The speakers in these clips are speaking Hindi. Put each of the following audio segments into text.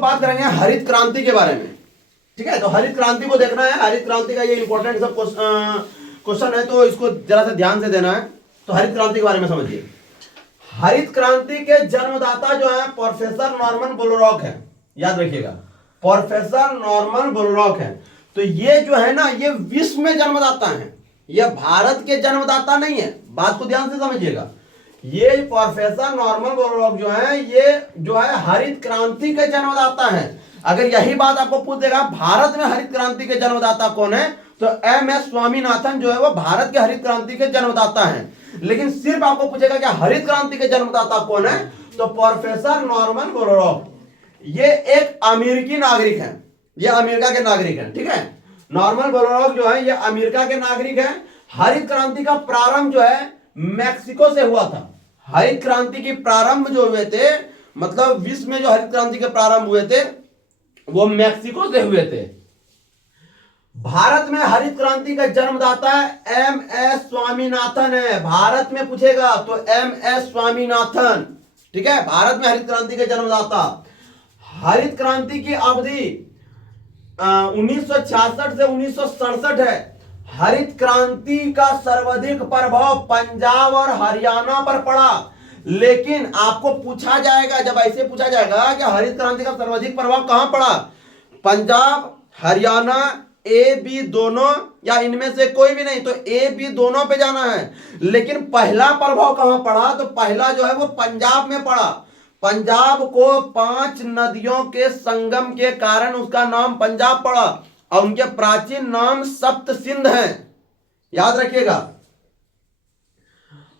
बात करेंगे हरित क्रांति के बारे में। ठीक है, तो हरित क्रांति को देखना है। हरित क्रांति का ये इंपॉर्टेंट सब क्वेश्चन है, तो इसको जरा सा ध्यान से देना है। तो हरित क्रांति के बारे में समझिए। हरित क्रांति के जन्मदाता जो है प्रोफेसर नॉर्मन बोरलॉग है, याद रखिएगा, प्रोफेसर नॉर्मन बोरलॉग है। तो ये जो है ना, ये विश्व में जन्मदाता है, ये भारत के जन्मदाता नहीं है, बात को ध्यान से समझिएगा। ये प्रोफेसर नॉर्मन बोरलॉग जो है, ये जो है हरित क्रांति के जन्मदाता है। अगर यही बात आपको पूछ देगा भारत में हरित क्रांति के जन्मदाता कौन है, तो एम.एस. स्वामीनाथन जो है वो भारत के हरित क्रांति के जन्मदाता हैं। लेकिन सिर्फ आपको पूछेगा कि हरित क्रांति के जन्मदाता कौन है, तो प्रोफेसर नॉर्मन बोरलॉग, ये एक अमेरिकी नागरिक है, ये अमेरिका के नागरिक हैं। ठीक है, नॉर्मन बोरलॉग जो है ये अमेरिका के नागरिक है। हरित क्रांति का प्रारंभ जो है मैक्सिको से हुआ था। हरित क्रांति की प्रारंभ जो हुए थे, मतलब विश्व में जो हरित क्रांति के प्रारंभ हुए थे वो मैक्सिको से हुए थे। भारत में हरित क्रांति का जन्मदाता एम.एस. स्वामीनाथन है। भारत में पूछेगा तो एम.एस. स्वामीनाथन। ठीक है, भारत में हरित क्रांति के जन्मदाता। हरित क्रांति की अवधि 1966 से 1967 है। हरित क्रांति का सर्वाधिक प्रभाव पंजाब और हरियाणा पर पड़ा। लेकिन आपको पूछा जाएगा, जब ऐसे पूछा जाएगा कि हरित क्रांति का सर्वाधिक प्रभाव कहां पड़ा, पंजाब, हरियाणा, ए बी दोनों, या इनमें से कोई भी नहीं, तो ए बी दोनों पे जाना है। लेकिन पहला प्रभाव कहां पड़ा, तो पहला जो है वो पंजाब में पड़ा। पंजाब को 5 नदियों के संगम के कारण उसका नाम पंजाब पड़ा, और उनके प्राचीन नाम सप्त सिंध हैं, याद रखिएगा।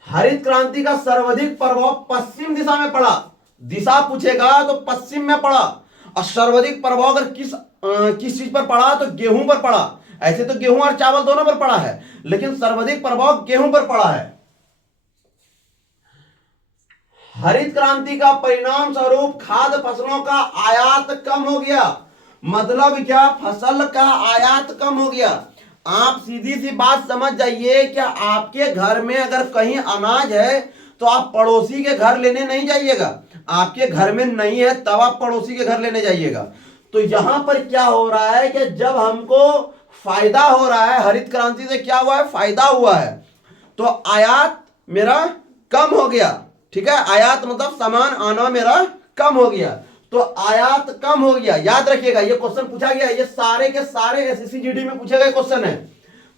हरित क्रांति का सर्वाधिक प्रभाव पश्चिम दिशा में पड़ा। दिशा पूछेगा तो पश्चिम में पड़ा। और सर्वाधिक प्रभाव अगर किस चीज पर पड़ा, तो गेहूं पर पड़ा। ऐसे तो गेहूं और चावल दोनों पर पड़ा है, लेकिन सर्वाधिक प्रभाव गेहूं पर पड़ा है। हरित क्रांति का परिणाम स्वरूप खाद्य फसलों का आयात कम हो गया। मतलब क्या, फसल का आयात कम हो गया। आप सीधी सी बात समझ जाइए, क्या आपके घर में अगर कहीं अनाज है तो आप पड़ोसी के घर लेने नहीं जाइएगा। आपके घर में नहीं है तब आप पड़ोसी के घर लेने जाइएगा। तो यहां पर क्या हो रहा है कि जब हमको फायदा हो रहा है, हरित क्रांति से क्या हुआ है, फायदा हुआ है, तो आयात मेरा कम हो गया। ठीक है, आयात मतलब सामान आना मेरा कम हो गया, तो आयात कम हो गया। याद रखिएगा, ये क्वेश्चन पूछा गया, ये सारे के सारे एसएससी जीडी में पूछे गए क्वेश्चन है।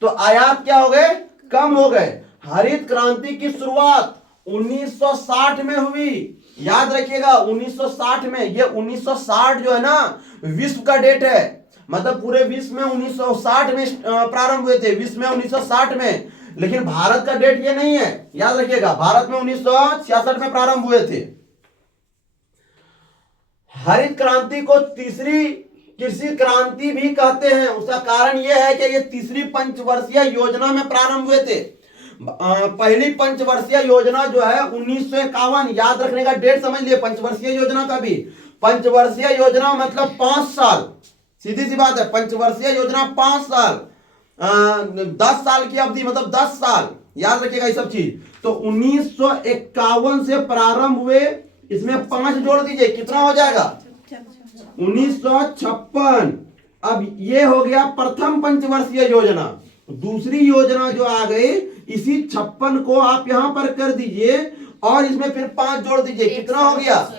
तो आयात क्या हो गए, कम हो गए। हरित क्रांति की शुरुआत 1960 में हुई, याद रखिएगा 1960 में। ये 1960 जो है ना विश्व का डेट है, मतलब पूरे विश्व में 1960 में प्रारंभ हुए थे, विश्व में 1960 में। लेकिन भारत का डेट ये नहीं है, याद रखिएगा, भारत में 1966 में प्रारंभ हुए थे। हरित क्रांति को तीसरी कृषि क्रांति भी कहते हैं। उसका कारण यह है कि ये तीसरी पंचवर्षीय योजना में प्रारंभ हुए थे। पहली पंचवर्षीय योजना जो है 1951, याद रखने का डेट समझ लिए पंचवर्षीय योजना का भी। पंचवर्षीय योजना मतलब 5 साल, सीधी सी बात है। पंचवर्षीय योजना 5 साल, 10 साल की अवधि मतलब 10 साल, याद रखिएगा ये सब चीज। तो 1951 से प्रारंभ हुए, इसमें 5 जोड़ दीजिए, कितना हो जाएगा, 1956। अब ये हो गया प्रथम पंचवर्षीय योजना। दूसरी योजना जो आ गई, इसी 56 को आप यहां पर कर दीजिए और इसमें फिर 5 जोड़ दीजिए, कितना हो गया,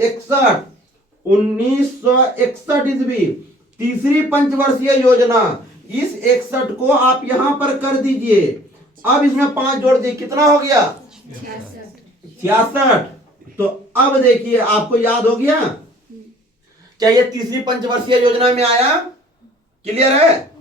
61। 1961 ईस्वी तीसरी पंचवर्षीय योजना, इस 61 को आप यहां पर कर दीजिए। अब इसमें 5 जोड़ दीजिए, कितना हो गया, 66। तो अब देखिए आपको याद हो गया क्या ये तीसरी पंचवर्षीय योजना में आया, क्लियर है।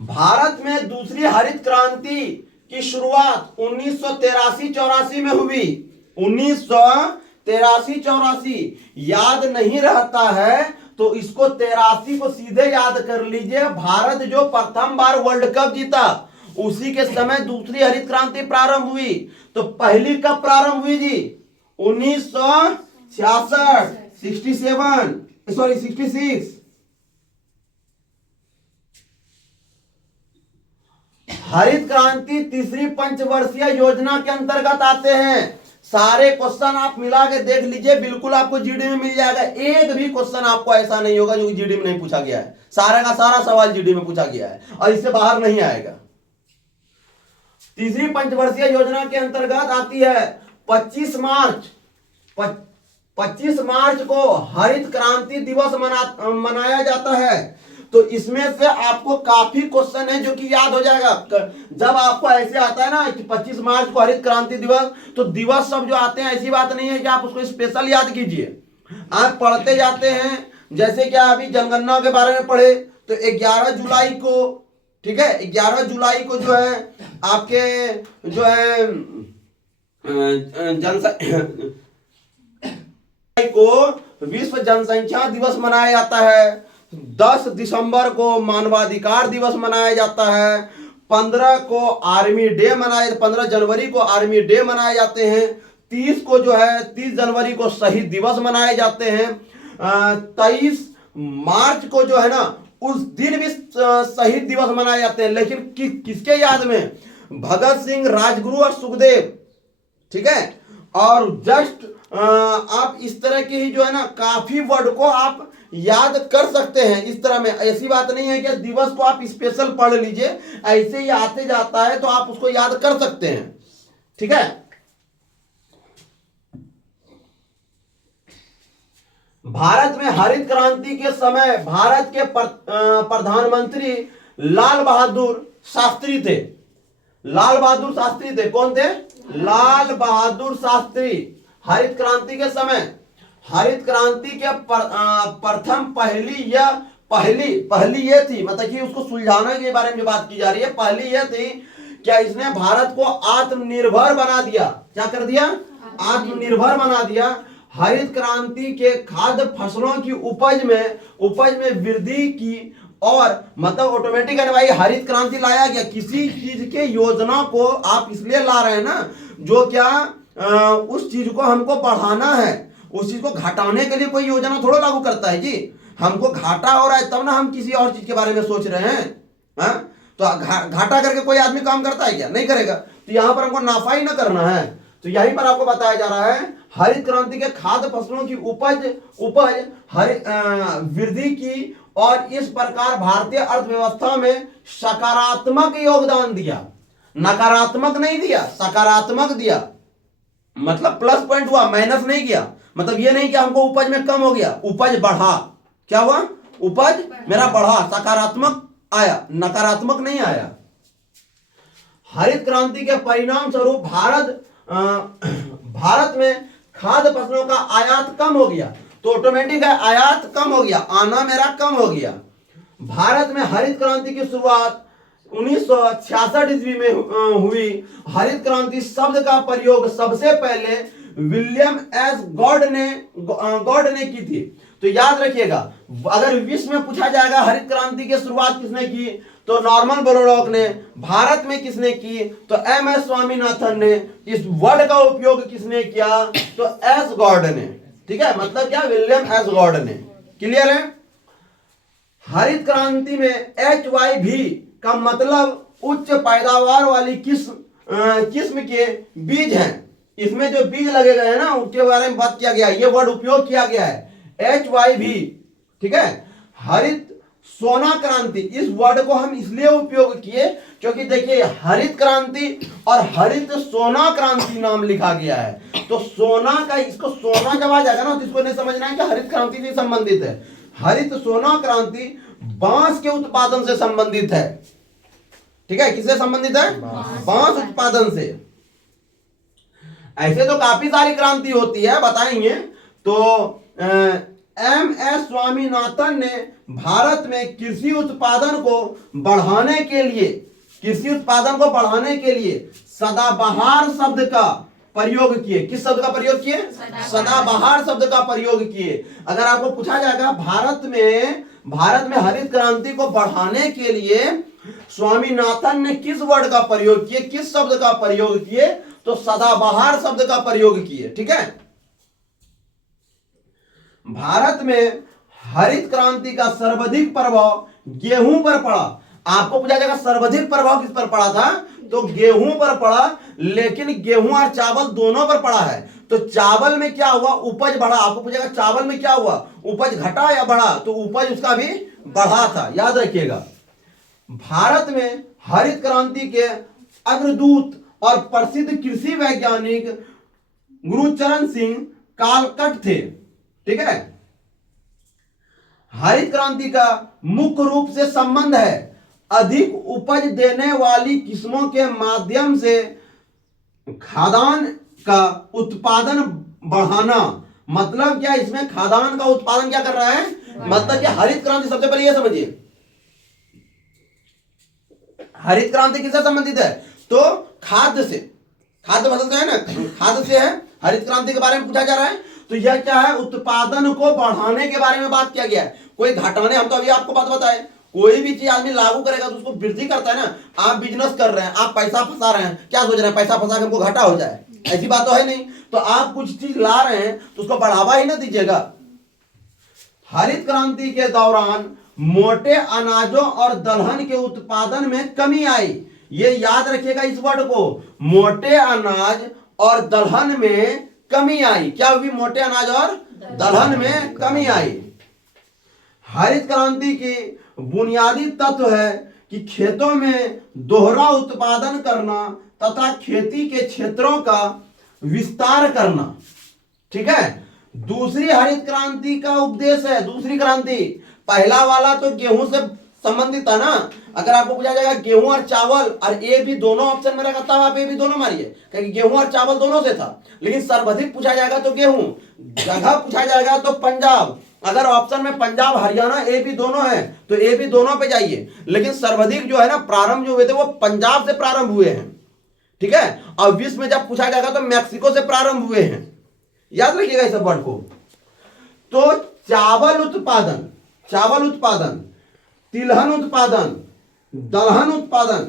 भारत में दूसरी हरित क्रांति की शुरुआत 1983-84 में हुई। 1983-84 याद नहीं रहता है तो इसको 83 को सीधे याद कर लीजिए। भारत जो प्रथम बार वर्ल्ड कप जीता उसी के समय दूसरी हरित क्रांति प्रारंभ हुई। तो पहली कब प्रारंभ हुई जी, 1966, 66। हरित क्रांति तीसरी पंचवर्षीय योजना के अंतर्गत आते हैं। सारे क्वेश्चन आप मिला के देख लीजिए, बिल्कुल आपको जीडी में मिल जाएगा। एक भी क्वेश्चन आपको ऐसा नहीं होगा जो जीडी में नहीं पूछा गया है। सारा का सारा सवाल जीडी में पूछा गया है और इससे बाहर नहीं आएगा। तीसरी पंचवर्षीय योजना के अंतर्गत आती है 25 मार्च को हरित क्रांति दिवस मनाया जाता है। तो इसमें से आपको काफी क्वेश्चन है जो कि याद हो जाएगा। जब आपको ऐसे आता है ना कि 25 मार्च को हरित क्रांति दिवस, तो दिवस सब जो आते हैं ऐसी बात नहीं है कि आप उसको स्पेशल याद कीजिए, आप पढ़ते जाते हैं। जैसे कि अभी जनगणना के बारे में पढ़े तो 11 जुलाई को, ठीक है, 11 जुलाई को जो है आपके जो है को विश्व जनसंख्या दिवस मनाया जाता है। 10 दिसंबर को मानवाधिकार दिवस मनाया जाता है। 15 को आर्मी डे मनाया, 15 जनवरी को आर्मी डे मनाए जाते हैं। 30 को जो है 30 जनवरी को शहीद दिवस मनाए जाते हैं। 23 मार्च को जो है ना उस दिन भी शहीद दिवस मनाए जाते हैं, लेकिन किसके याद में? भगत सिंह, राजगुरु और सुखदेव, ठीक है। और जस्ट आप इस तरह की ही जो है ना काफी वर्ड को आप याद कर सकते हैं इस तरह में। ऐसी बात नहीं है कि दिवस को आप स्पेशल पढ़ लीजिए, ऐसे ही आते जाता है तो आप उसको याद कर सकते हैं, ठीक है। भारत में हरित क्रांति के समय भारत के प्रधानमंत्री लाल बहादुर शास्त्री थे। लाल बहादुर शास्त्री थे। कौन थे? लाल बहादुर शास्त्री। हरित क्रांति के समय, हरित क्रांति के प्रथम पहली ये थी, मतलब कि उसको सुलझाने के बारे में जो बात की जा रही है, पहली ये थी क्या इसने भारत को आत्मनिर्भर बना दिया। क्या कर दिया? आत्मनिर्भर बना दिया। हरित क्रांति के खाद्य फसलों की उपज में वृद्धि की, और मतलब ऑटोमेटिक है भाई हरित क्रांति लाया गया। किसी चीज के योजना को आप इसलिए ला रहे हैं ना, जो क्या उस चीज को हमको बढ़ाना है, उस चीज को घटाने के लिए कोई योजना थोड़ा लागू करता है जी। हमको घाटा हो रहा है तब ना हम किसी और चीज के बारे में सोच रहे हैं। तो घाटा करके कोई आदमी काम करता है क्या? नहीं करेगा। तो यहाँ पर हमको नाफा ही ना करना है। तो यहीं पर आपको बताया जा रहा है हरित क्रांति के खाद्य फसलों की उपज वृद्धि की, और इस प्रकार भारतीय अर्थव्यवस्था में सकारात्मक योगदान दिया। नकारात्मक नहीं दिया, सकारात्मक दिया। मतलब प्लस पॉइंट हुआ, माइनस नहीं किया। मतलब ये नहीं कि हमको उपज में कम हो गया, उपज बढ़ा। क्या हुआ? उपज मेरा बढ़ा, सकारात्मक आया, नकारात्मक नहीं आया। हरित क्रांति के परिणाम स्वरूप भारत में खाद्य फसलों का आयात कम हो गया। तो ऑटोमेटिक है आयात कम हो गया, आना मेरा कम हो गया। भारत में हरित क्रांति की शुरुआत 1966 ईस्वी में हुई। हरित क्रांति शब्द का प्रयोग सबसे पहले विलियम एस गॉड ने की थी। तो याद रखिएगा, अगर विश्व में पूछा जाएगा हरित क्रांति की शुरुआत किसने की, तो नॉर्मन बोरलॉग ने। भारत में किसने की, तो एम.एस. स्वामीनाथन ने। इस वर्ड का उपयोग किसने किया, तो एस गॉड ने। ठीक है, मतलब क्या? विलियम एस गॉड ने। क्लियर है? हरित क्रांति में HYV का मतलब उच्च पैदावार वाली किस्म के बीज हैं। इसमें जो बीज लगे गए हैं ना उसके बारे में बात किया गया है, ये वर्ड उपयोग किया गया है HYV। ठीक है, हरित सोना क्रांति, इस वर्ड को हम इसलिए उपयोग किए क्योंकि देखिए हरित क्रांति और हरित सोना क्रांति नाम लिखा गया है। तो सोना का, इसको सोना जब आ जाएगा ना तो इसको नहीं समझना है कि हरित क्रांति से संबंधित है। हरित सोना क्रांति बांस के उत्पादन से संबंधित है। ठीक है, किससे संबंधित है? बांस उत्पादन से। ऐसे तो काफी सारी क्रांति होती है, बताएंगे। तो एम.एस. स्वामीनाथन ने भारत में कृषि उत्पादन को बढ़ाने के लिए सदाबहार शब्द का प्रयोग किए। किस शब्द का प्रयोग किए? सदाबहार शब्द का प्रयोग किए। अगर आपको पूछा जाएगा भारत में हरित क्रांति को बढ़ाने के लिए स्वामीनाथन ने किस वर्ड का प्रयोग किए, किस शब्द का प्रयोग किए, तो सदाबहार शब्द का प्रयोग किए। ठीक है, भारत में हरित क्रांति का सर्वाधिक प्रभाव गेहूं पर पड़ा। आपको पूछा जाएगा सर्वाधिक प्रभाव किस पर पड़ा था, तो गेहूं पर पड़ा, लेकिन गेहूं और चावल दोनों पर पड़ा है। तो चावल में क्या हुआ, उपज बढ़ा। आपको पूछेगा चावल में क्या हुआ, उपज घटा या बढ़ा, तो उपज उसका भी बढ़ा था, याद रखिएगा। भारत में हरित क्रांति के अग्रदूत और प्रसिद्ध कृषि वैज्ञानिक गुरुचरण सिंह कालकट थे। ठीक है, हरित क्रांति का मुख्य रूप से संबंध है अधिक उपज देने वाली किस्मों के माध्यम से खाद्यान्न का उत्पादन बढ़ाना। मतलब क्या, इसमें खाद्यान्न का उत्पादन क्या कर रहा है, मतलब क्या, हरित क्रांति सबसे पहले यह समझिए, हरित क्रांति किससे संबंधित है, तो खाद्य से, खाद्य मतलब है ना, खाद्य से है। हरित क्रांति के बारे में पूछा जा रहा है, तो यह क्या है, उत्पादन को बढ़ाने के बारे में बात किया गया है, कोई घटाने। हम तो अभी आपको बात बताए, कोई भी चीज आदमी लागू करेगा तो उसको वृद्धि करता है ना। आप बिजनेस कर रहे हैं, आप पैसा फंसा रहे हैं, क्या सोच रहे हैं पैसा फंसा के हमको घाटा हो जाए, ऐसी बात तो है नहीं। तो आप कुछ चीज ला रहे हैं तो उसको बढ़ावा ही ना दीजिएगा। हरित क्रांति के दौरान मोटे अनाजों और दलहन के उत्पादन में कमी आई। ये याद रखिएगा इस वर्ड को, मोटे अनाज और दलहन में कमी आई। क्या हुई, मोटे अनाज और दलहन में कमी आई। हरित क्रांति की बुनियादी तत्व है कि खेतों में दोहरा उत्पादन करना तथा खेती के क्षेत्रों का विस्तार करना। ठीक है, दूसरी हरित क्रांति का उपदेश है, दूसरी क्रांति। पहला वाला तो गेहूं से संबंधित था ना। अगर आपको पूछा जाएगा गेहूं और चावल, और ए भी दोनों ऑप्शन में रखा था, आप ए भी दोनों मारिए, क्योंकि गेहूं और चावल दोनों से था। लेकिन सर्वाधिक पूछा जाएगा तो गेहूं, जगह पूछा जाएगा तो पंजाब। अगर ऑप्शन में पंजाब हरियाणा ए भी दोनों है तो ए भी दोनों पे जाइए। लेकिन सर्वाधिक जो है ना, प्रारंभ जो हुए थे वो पंजाब से प्रारंभ हुए हैं। ठीक है, और विश्व में जब पूछा जाएगा तो मैक्सिको से प्रारंभ हुए हैं। याद रखिएगा इस वर्ड को। तो चावल उत्पादन, चावल उत्पादन, तिलहन उत्पादन, दलहन उत्पादन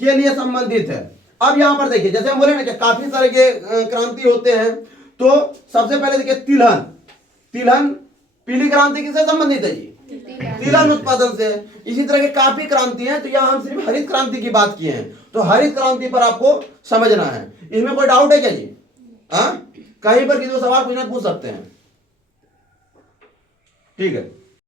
के लिए संबंधित है। अब यहां पर देखिए, जैसे हम बोले ना कि काफी सारे के क्रांति होते हैं, तो सबसे पहले देखिए तिलहन। तिलहन पीली क्रांति किससे संबंधित है जी, तिलहन उत्पादन से। इसी तरह के काफी क्रांति हैं, तो यहां हम सिर्फ हरित क्रांति की बात किए हैं। तो हरित क्रांति पर आपको समझना है। इसमें कोई डाउट है क्या जी? हाँ, कहीं पर किसी को सवाल पूछना पूछ सकते हैं। ठीक है।